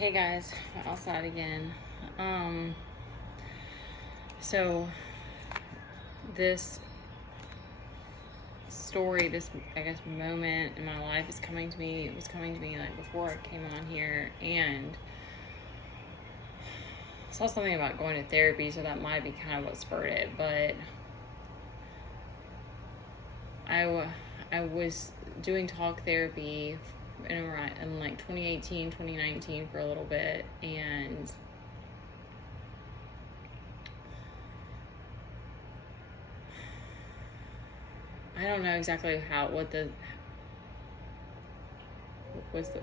Hey guys, I'm outside again. So this story, this I guess moment in my life is coming to me. It was coming to me like before I came on here, and I saw something about going to therapy, so that might be kind of what spurred it. But I was doing talk therapy in like 2018, 2019 for a little bit, and I don't know exactly what the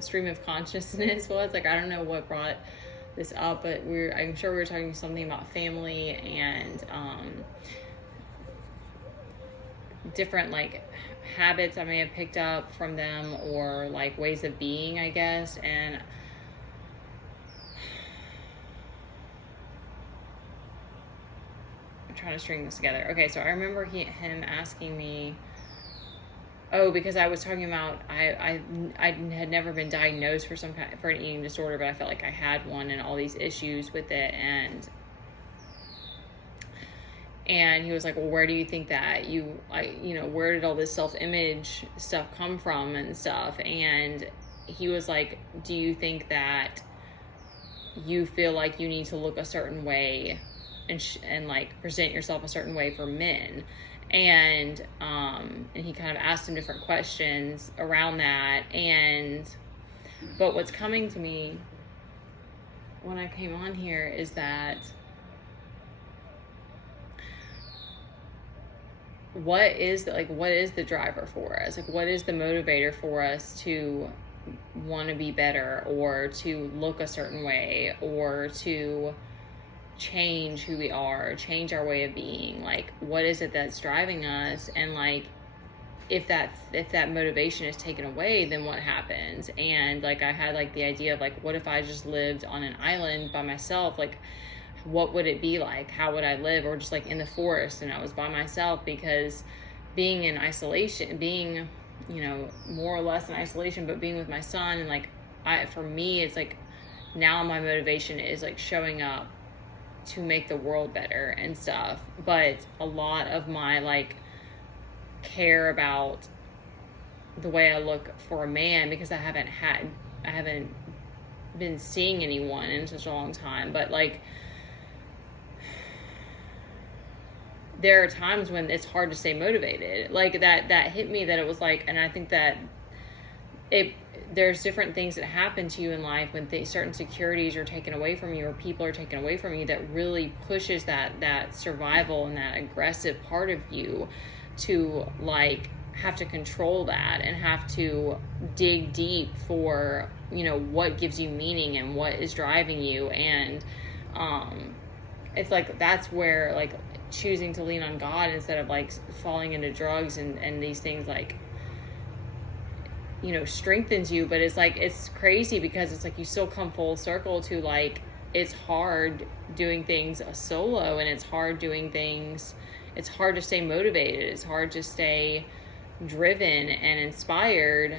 stream of consciousness was. Like, I don't know what brought this up, but I'm sure we were talking something about family and different like habits I may have picked up from them, or like ways of being, I guess. And I'm trying to string this together. Okay, so I remember him asking me, because I was talking about I had never been diagnosed for for an eating disorder, but I felt like I had one and all these issues with it, and he was like, well, where do you think that where did all this self-image stuff come from and stuff? And he was like, do you think that you feel like you need to look a certain way and like present yourself a certain way for men? And he kind of asked some different questions around that. But what's coming to me when I came on here is that what is the driver for us? Like, what is the motivator for us to want to be better, or to look a certain way, or to change who we are, change our way of being? Like, what is it that's driving us? And like, if that motivation is taken away, then what happens? And like, I had like the idea of like, what if I just lived on an island by myself? Like, what would it be like? How would I live? Or just like in the forest and I was by myself, because being in isolation, being, more or less in isolation, but being with my son, and like, for me, it's like, now my motivation is like showing up to make the world better and stuff. But a lot of my like care about the way I look for a man, because I haven't been seeing anyone in such a long time, but like, there are times when it's hard to stay motivated. Like that hit me, that it was like, and I think that there's different things that happen to you in life when certain securities are taken away from you, or people are taken away from you, that really pushes that survival and that aggressive part of you to like have to control that and have to dig deep for, what gives you meaning and what is driving you. And it's like, that's where like choosing to lean on God instead of like falling into drugs and these things, like, strengthens you. But it's like, it's crazy, because it's like you still come full circle to like, it's hard doing things solo, and it's hard to stay motivated, it's hard to stay driven and inspired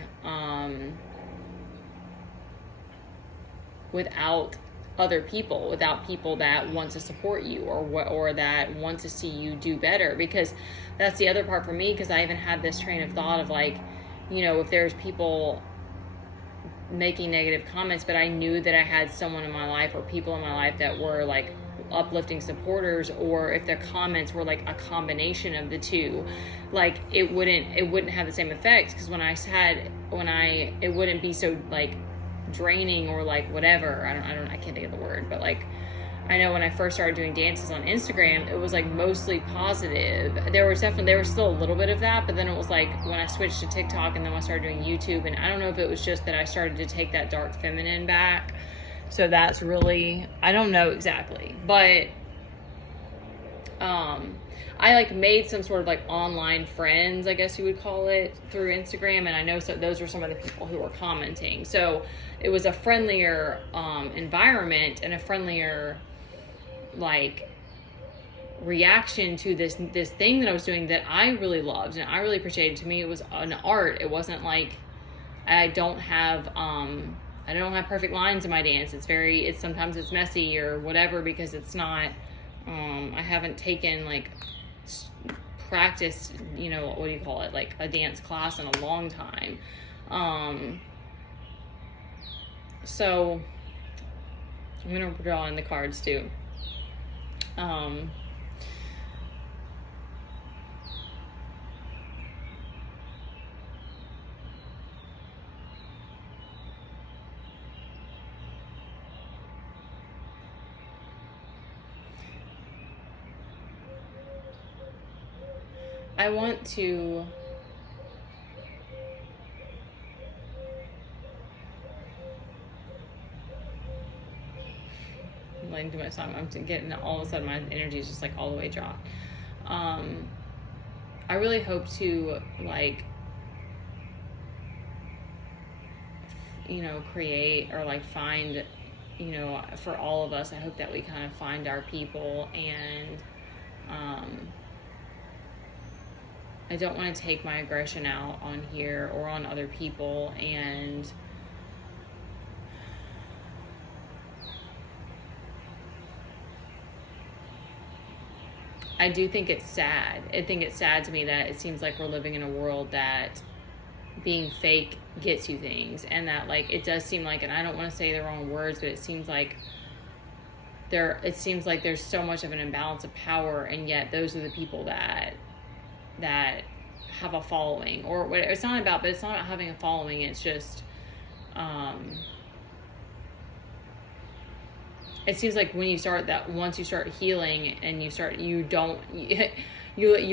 without other people, without people that want to support you, or that want to see you do better. Because that's the other part for me, because I even had this train of thought of like, if there's people making negative comments, but I knew that I had someone in my life or people in my life that were like uplifting supporters, or if their comments were like a combination of the two, like it wouldn't have the same effect. Because it wouldn't be so like draining, or like whatever. I can't think of the word, but like, I know when I first started doing dances on Instagram, it was like mostly positive. There was still a little bit of that, but then it was like when I switched to TikTok, and then I started doing YouTube, and I don't know if it was just that I started to take that dark feminine back. So that's really, I don't know exactly, but I like made some sort of like online friends, I guess you would call it, through Instagram. And I know those were some of the people who were commenting. So it was a friendlier environment, and a friendlier like reaction to this thing that I was doing, that I really loved and I really appreciated. To me, it was an art. It wasn't like, I don't have I don't have perfect lines in my dance. Sometimes it's messy or whatever, because it's not, I haven't taken like practiced, what do you call it? Like a dance class in a long time. So I'm going to draw in the cards too. I want to listening to my song, I'm getting, all of a sudden my energy is just like all the way dropped. I really hope to like, create or like find, for all of us, I hope that we kind of find our people, and I don't want to take my aggression out on here or on other people. And I do think it's sad. I think it's sad to me that it seems like we're living in a world that being fake gets you things, and that like it does seem like, and I don't want to say the wrong words, but it seems like there's so much of an imbalance of power, and yet those are the people that have a following, or what it's not about having a following. It's just it seems like once you start healing and you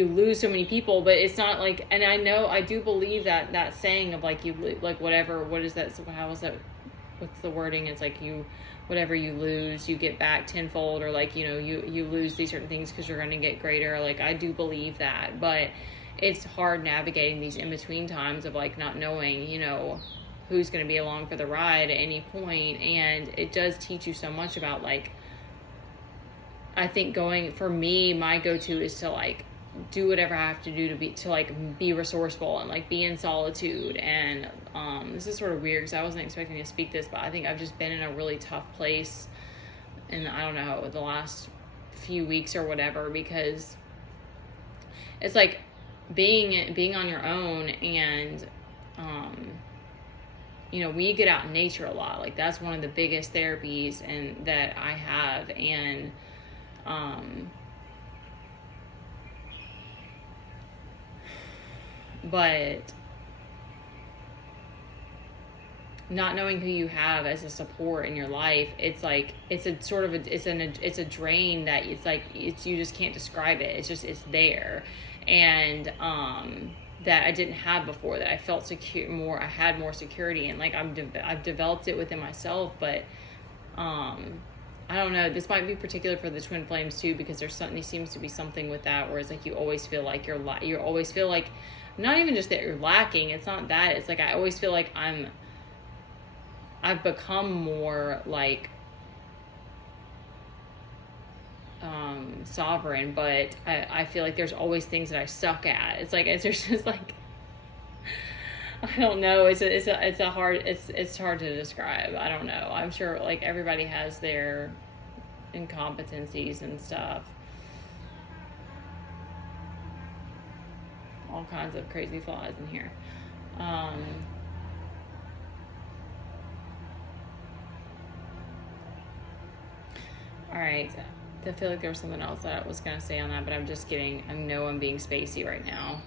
lose so many people, but it's not like, and I do believe that saying of like, what is that, how is that, what's the wording? It's like whatever you lose, you get back tenfold, or like, you lose these certain things because you're going to get greater. Like, I do believe that, but it's hard navigating these in-between times of like not knowing, who's going to be along for the ride at any point. And it does teach you so much about like, I think for me, my go-to is to like do whatever I have to do to be resourceful and like be in solitude. And this is sort of weird because I wasn't expecting to speak this, but I think I've just been in a really tough place, and I don't know, the last few weeks or whatever, because it's like being on your own, and we get out in nature a lot. Like, that's one of the biggest therapies and that I have. And but not knowing who you have as a support in your life, it's like, it's a sort of it's a drain that it's like, you just can't describe it. It's there. And that I didn't have before, that I felt secure I had more security in. Like, I've developed it within myself, but I don't know, this might be particular for the twin flames too, because there seems to be something with that where it's like you always feel like you always feel like, not even just that you're lacking, it's not that, it's like I always feel like I've become more like sovereign, but I feel like there's always things that I suck at. It's like, there's just like, I don't know, it's hard to describe. I don't know. I'm sure like everybody has their incompetencies and stuff, all kinds of crazy flaws in here. All right, I feel like there was something else that I was going to say on that, but I'm being spacey right now.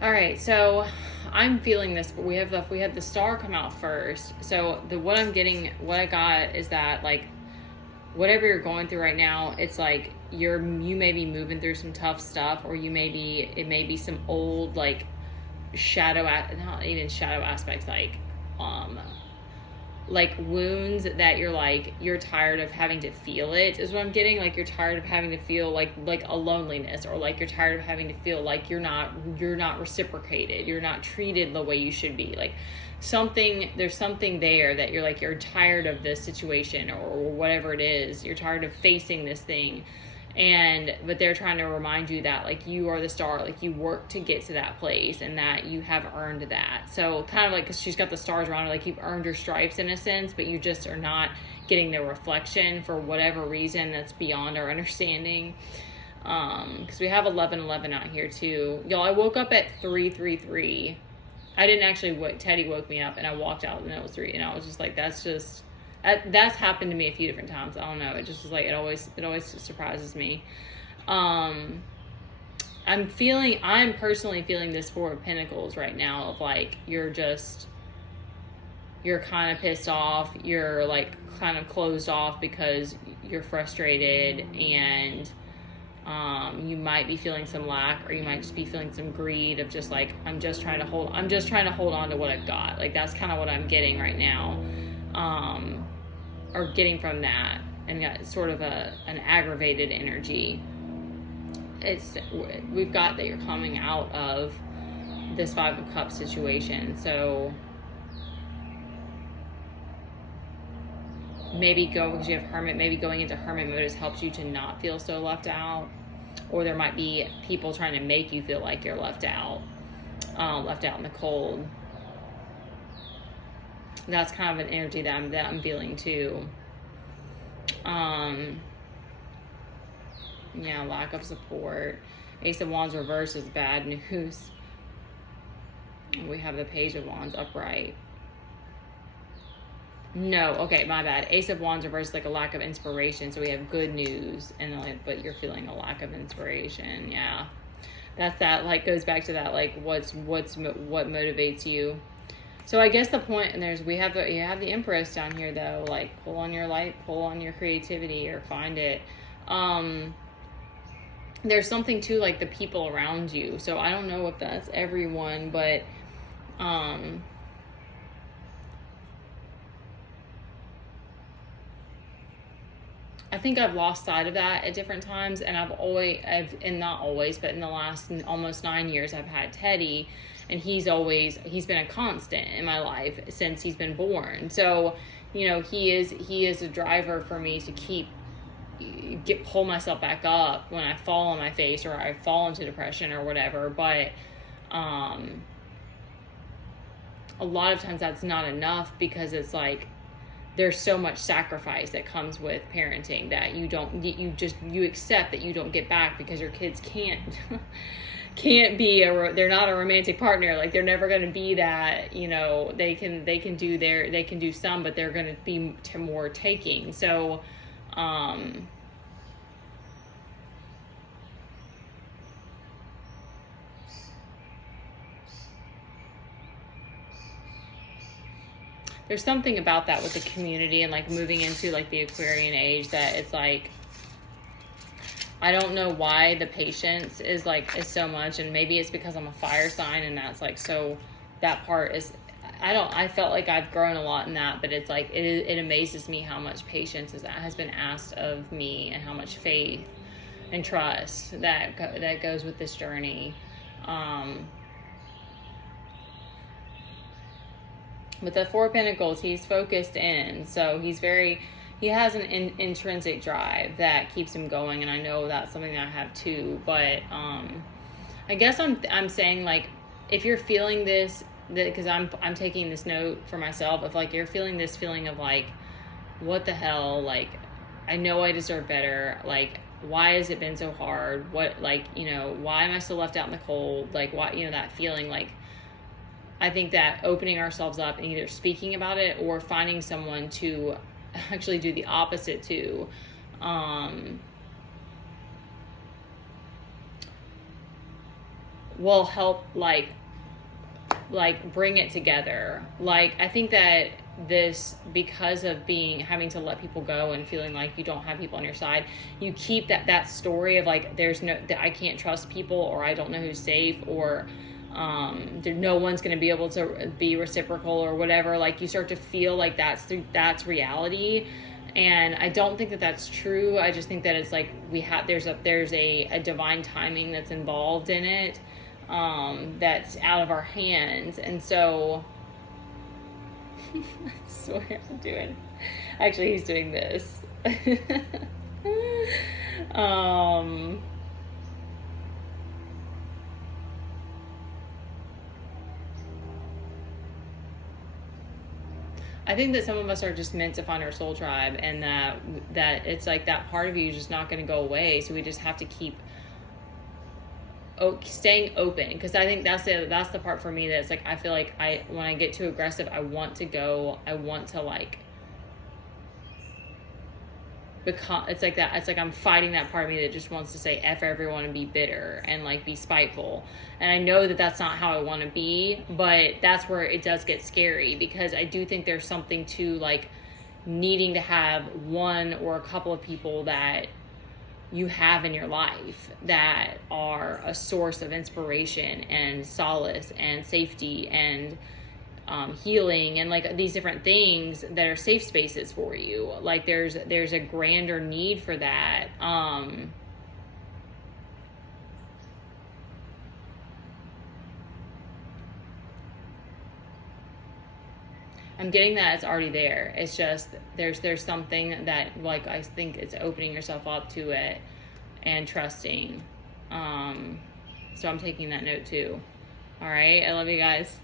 All right, so I'm feeling this, but we have the star come out first. So what I got is that like, whatever you're going through right now, it's like you may be moving through some tough stuff, or it may be some old like not even shadow aspects, like wounds that you're tired of having to feel it, is what I'm getting. Like, you're tired of having to feel like a loneliness, or like you're tired of having to feel like you're not reciprocated, you're not treated the way you should be. Like, there's something there that you're tired of this situation, or whatever it is. You're tired of facing this thing, but they're trying to remind you that like you are the star, like you work to get to that place and that you have earned that. So kind of like, because she's got the stars around her, like you've earned your stripes in a sense, but you just are not getting the reflection for whatever reason that's beyond our understanding. Because we have 11:11 out here too, y'all. I woke up at 3:33. I didn't actually Teddy woke me up and I walked out and it was 3, and I was just like, that's happened to me a few different times. I don't know. It just was like, it always surprises me. I'm personally feeling this Four of Pentacles right now of like, you're kind of pissed off. You're like kind of closed off because you're frustrated, and you might be feeling some lack, or you might just be feeling some greed of just like, I'm just trying to hold on to what I've got. Like that's kind of what I'm getting right now. Or getting from that, and got sort of an aggravated energy. We've got that you're coming out of this Five of Cups situation. So because you have Hermit, maybe going into Hermit mode has helped you to not feel so left out. Or there might be people trying to make you feel like you're left out in the cold. That's kind of an energy that I'm feeling too. Yeah, lack of support. Ace of Wands reverse is bad news. We have the Page of Wands upright. No, okay, my bad. Ace of Wands reverse is like a lack of inspiration. So we have good news, but you're feeling a lack of inspiration. Yeah, that like goes back to that like what motivates you. So I guess the point, and you have the Empress down here though, like pull on your light, pull on your creativity, or find it. There's something to like the people around you. So I don't know if that's everyone, but I think I've lost sight of that at different times, and not always, but in the last almost 9 years, I've had Teddy, and he's been a constant in my life since he's been born. So, you know, he is a driver for me to pull myself back up when I fall on my face or I fall into depression or whatever. But a lot of times that's not enough, because it's like, there's so much sacrifice that comes with parenting that you accept that you don't get back, because your kids can't they're not a romantic partner. Like they're never going to be that, you know, they can do some, but they're going to be more taking. So, there's something about that with the community and like moving into like the Aquarian age, that it's like, I don't know why the patience is so much, and maybe it's because I'm a fire sign, and that's like, so that part is, I felt like I've grown a lot in that, but it's like, it amazes me how much patience has been asked of me, and how much faith and trust that goes with this journey. With the Four of Pentacles, he's focused in, so he has an intrinsic drive that keeps him going, and I know that's something that I have too. But I guess I'm saying, like, if you're feeling this, because I'm taking this note for myself, if like you're feeling this feeling of like, what the hell, like, I know I deserve better, like, why has it been so hard, what, like, you know, why am I still left out in the cold, like, why, you know, that feeling, like, I think that opening ourselves up and either speaking about it or finding someone to actually do the opposite to, will help like bring it together. Like, I think that this, because of having to let people go and feeling like you don't have people on your side, you keep that story of like, that I can't trust people, or I don't know who's safe, or no one's going to be able to be reciprocal or whatever. Like, you start to feel like that's reality, and I don't think that that's true. I just think that it's like there's a divine timing that's involved in it, that's out of our hands. And so I swear he's doing this. I think that some of us are just meant to find our soul tribe, and that it's like that part of you is just not going to go away. So we just have to keep staying open, because I think that's the part for me that's like, I feel like when I get too aggressive, I want to like become, it's like that, it's like I'm fighting that part of me that just wants to say F everyone and be bitter and like be spiteful. And I know that that's not how I want to be, but that's where it does get scary, because I do think there's something to like needing to have one or a couple of people that you have in your life that are a source of inspiration and solace and safety and healing, and like these different things that are safe spaces for you. Like there's a grander need for that. I'm getting that it's already there. It's just there's something that like I think it's opening yourself up to it and trusting. So I'm taking that note too. All right, I love you guys.